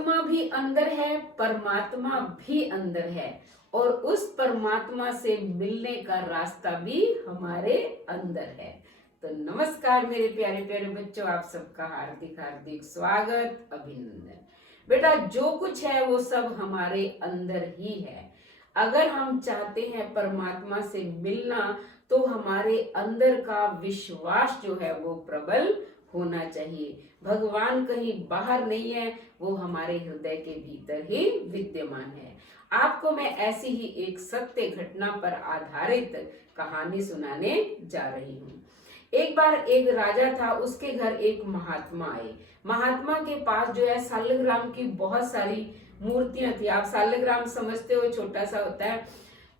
आत्मा भी अंदर है, परमात्मा भी अंदर है, और उस परमात्मा से मिलने का रास्ता भी हमारे अंदर है। तो नमस्कार मेरे प्यारे प्यारे बच्चों, आप सबका हार्दिक हार्दिक स्वागत, अभिनंदन। बेटा, जो कुछ है वो सब हमारे अंदर ही है। अगर हम चाहते हैं परमात्मा से मिलना, तो हमारे अंदर का विश्वास जो है वो प्रबल होना चाहिए। भगवान कहीं बाहर नहीं है, वो हमारे हृदय के भीतर ही विद्यमान है। आपको मैं ऐसी ही एक सत्य घटना पर आधारित कहानी सुनाने जा रही हूँ। एक बार एक राजा था, उसके घर एक महात्मा आए। महात्मा के पास जो है सालग्राम की बहुत सारी मूर्तियां थी। आप सालग्राम समझते हो, छोटा सा होता है।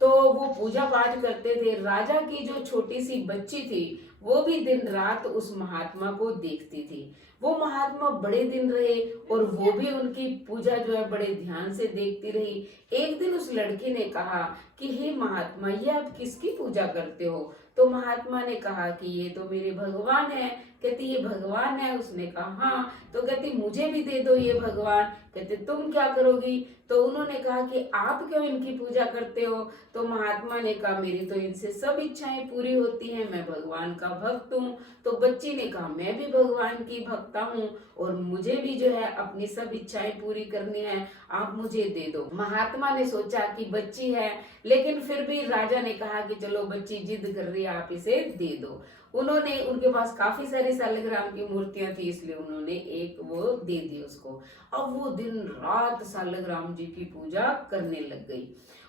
तो वो पूजा पाठ करते थे। राजा की जो छोटी सी बच्ची थी, वो भी दिन रात उस महात्मा को देखती थी। वो महात्मा बड़े दिन रहे और वो भी उनकी पूजा जो है बड़े ध्यान से देखती रही। एक दिन उस लड़की ने कहा कि हे महात्मा, ये आप किसकी पूजा करते हो? तो महात्मा ने कहा कि ये तो मेरे भगवान है। कहती ये भगवान है? उसने कहा हाँ। तो कहती मुझे भी दे दो ये भगवान। कहते तुम क्या करोगी? तो उन्होंने कहा कि आप क्यों इनकी पूजा करते हो? तो महात्मा ने कहा मेरी तो इनसे सब इच्छाएं पूरी होती हैं, मैं भगवान का भक्त हूँ। तो बच्ची ने कहा मैं भी भगवान की भक्ता हूँ और मुझे भी जो है अपनी सब इच्छाएं पूरी करनी है, आप मुझे दे दो। महात्मा ने सोचा कि बच्ची है, लेकिन फिर भी राजा ने कहा कि चलो बच्ची जिद कर रही है, आप इसे दे दो। उन्होंने, उनके पास काफी सारी सालग्राम की मूर्तियां थी, इसलिए उन्होंने एक वो दे दी उसको। अब वो दिन रात सालग्राम जी की पूजा करने लग गई।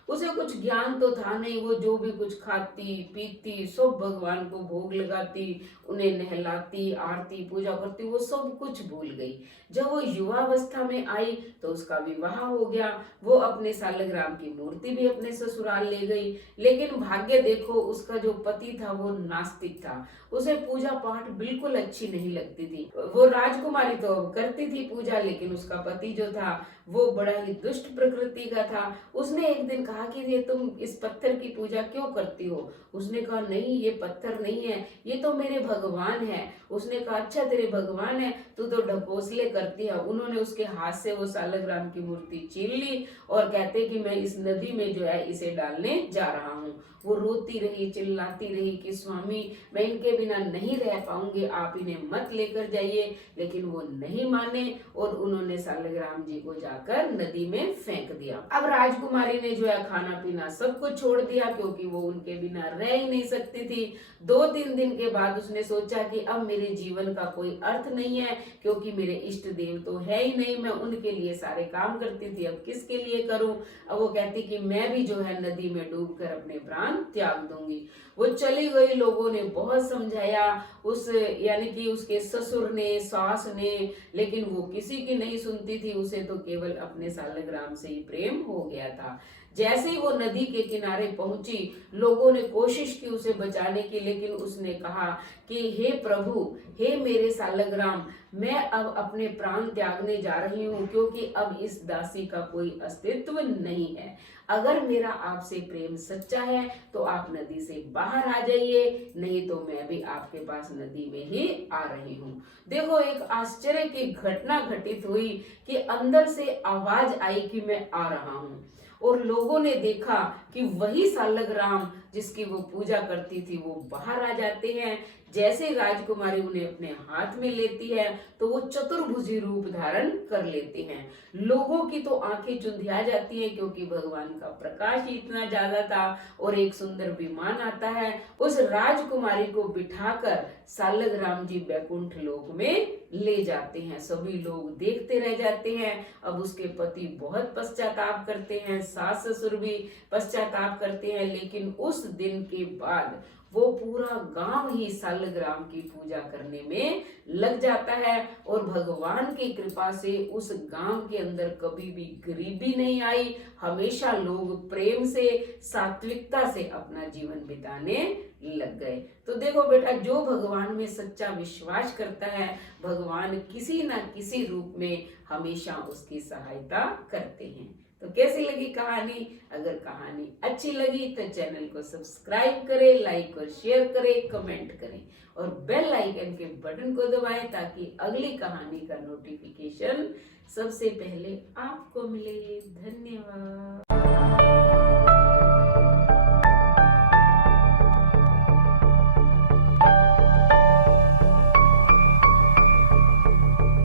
उसे कुछ ज्ञान तो था नहीं, वो जो भी कुछ खाती पीती सब भगवान को भोग लगाती, उन्हें नहलाती, आरती पूजा करती, वो सब कुछ भूल गई। जब वो युवावस्था में आई तो उसका विवाह हो गया। वो अपने सालग्राम की मूर्ति भी अपने ससुराल ले गई। लेकिन भाग्य देखो, उसका जो पति था वो नास्तिक था। उसे पूजा पाठ बिल्कुल अच्छी नहीं लगती थी। वो राजकुमारी तो करती थी पूजा, लेकिन उसका पति जो था वो बड़ा ही दुष्ट प्रकृति का था। उसने एक दिन कहा कि ये तुम इस पत्थर की पूजा क्यों करती हो? उसने कहा नहीं, ये पत्थर नहीं है, ये तो मेरे भगवान है। उसने कहा अच्छा तेरे भगवान है, तू तो ढकोसले करती है। उन्होंने उसके हाथ से वो सालग्राम की मूर्ति छीन ली और कहते कि मैं इस नदी में जो है इसे डालने जा रहा हूँ। वो रोती रही, चिल्लाती रही कि स्वामी मैं इनके बिना नहीं रह पाऊंगी, आप इन्हें मत लेकर जाइए। लेकिन वो नहीं माने और उन्होंने सालग्राम जी को जाकर नदी में फेंक दिया। अब राजकुमारी ने जो है खाना पीना सब कुछ छोड़ दिया, क्योंकि वो उनके बिना रह ही नहीं सकती थी। 2-3 दिन के बाद उसने सोचा कि अब मेरे जीवन का कोई अर्थ नहीं है, क्योंकि मेरे इष्ट देव तो है ही नहीं, मैं उनके लिए सारे काम करती थी, अब किसके लिए करूं? अब वो कहती कि मैं भी जो है नदी में डूबकर अपने प्राण त्याग दूंगी। वो चली गई। लोगों ने बहुत समझाया, उस यानी कि उसके ससुर ने, सास ने, लेकिन वो किसी की नहीं सुनती थी। उसे तो केवल अपने सालग्राम से ही प्रेम हो गया था। जैसे ही वो नदी के किनारे पहुंची, लोगों ने कोशिश की उसे बचाने की, लेकिन उसने कहा कि हे प्रभु, हे मेरे सालग्राम, मैं अब अपने प्राण त्यागने जा रही हूँ, क्योंकि अब इस दासी का कोई अस्तित्व नहीं है। अगर मेरा आपसे प्रेम सच्चा है तो आप नदी से बाहर आ जाइए, नहीं तो मैं भी आपके पास नदी में ही आ रही हूँ। देखो, एक आश्चर्य की घटना घटित हुई कि अंदर से आवाज आई कि मैं आ रहा हूँ। और लोगों ने देखा कि वही सालग्राम जिसकी वो पूजा करती थी वो बाहर आ जाते हैं। जैसे राजकुमारी उन्हें अपने हाथ में लेती है तो वो चतुर्भुजी रूप धारण कर लेते हैं। लोगों की तो आंखें चुंधिया जाती हैं, क्योंकि भगवान का प्रकाश ही इतना ज्यादा था। और एक सुंदर विमान आता है, उस राजकुमारी को बिठाकर सालग्राम जी बैकुंठ लोक में ले जाते हैं। सभी लोग देखते रह जाते हैं। अब उसके पति बहुत पश्चाताप करते हैं, सास ससुर भी पश्चाताप करते हैं, लेकिन उस दिन के बाद वो पूरा गांव ही सालग्राम की पूजा करने में लग जाता है। और भगवान की कृपा से उस गांव के अंदर कभी भी गरीबी नहीं आई। हमेशा लोग प्रेम से, सात्विकता से अपना जीवन बिताने लग गए। तो देखो बेटा, जो भगवान में सच्चा विश्वास करता है, भगवान किसी न किसी रूप में हमेशा उसकी सहायता करते हैं। तो कैसी लगी कहानी? अगर कहानी अच्छी लगी तो चैनल को सब्सक्राइब करें, लाइक और शेयर करें, कमेंट करें और बेल आइकन के बटन को दबाएं ताकि अगली कहानी का नोटिफिकेशन सबसे पहले आपको मिले। धन्यवाद।